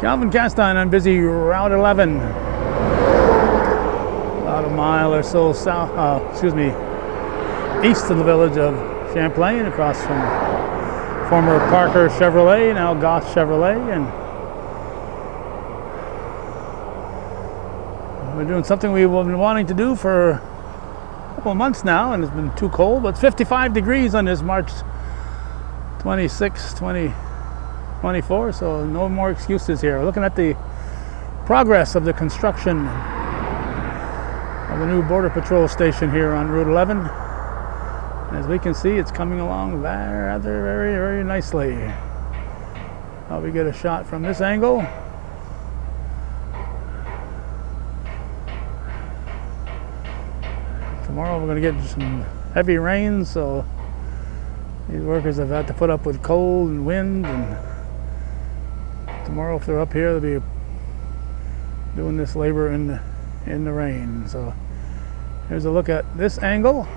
Calvin Castine on busy Route 11. About a mile or so south, east of the village of Champlain, across from former Parker Chevrolet, now Goss Chevrolet, and we're doing something we've been wanting to do for a couple of months now, and it's been too cold, but it's 55 degrees on this March 26, 2024, so no more excuses here. We're looking at the progress of the construction of the new Border Patrol Station here on Route 11. As we can see, it's coming along very nicely. I'll we get a shot from this angle. Tomorrow we're going to get some heavy rain, so these workers have had to put up with cold and wind, and tomorrow if they're up here they'll be doing this labor in the rain. So here's a look at this angle,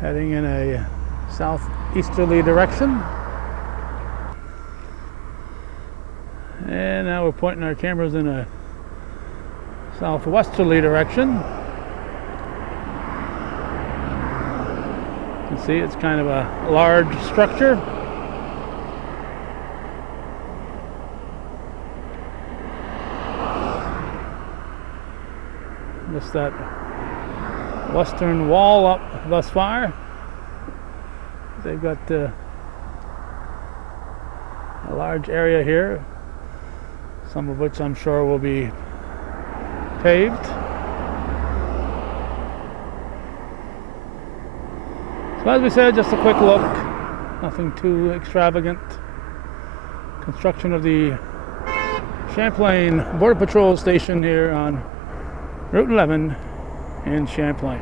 heading in a southeasterly direction. And now we're pointing our cameras in a southwesterly direction. You can see it's kind of a large structure. Just that western wall up thus far. They've got a large area here, some of which I'm sure will be paved. So as we said, just a quick look, nothing too extravagant. Construction of the Champlain Border Patrol Station here on Route 11 in Champlain.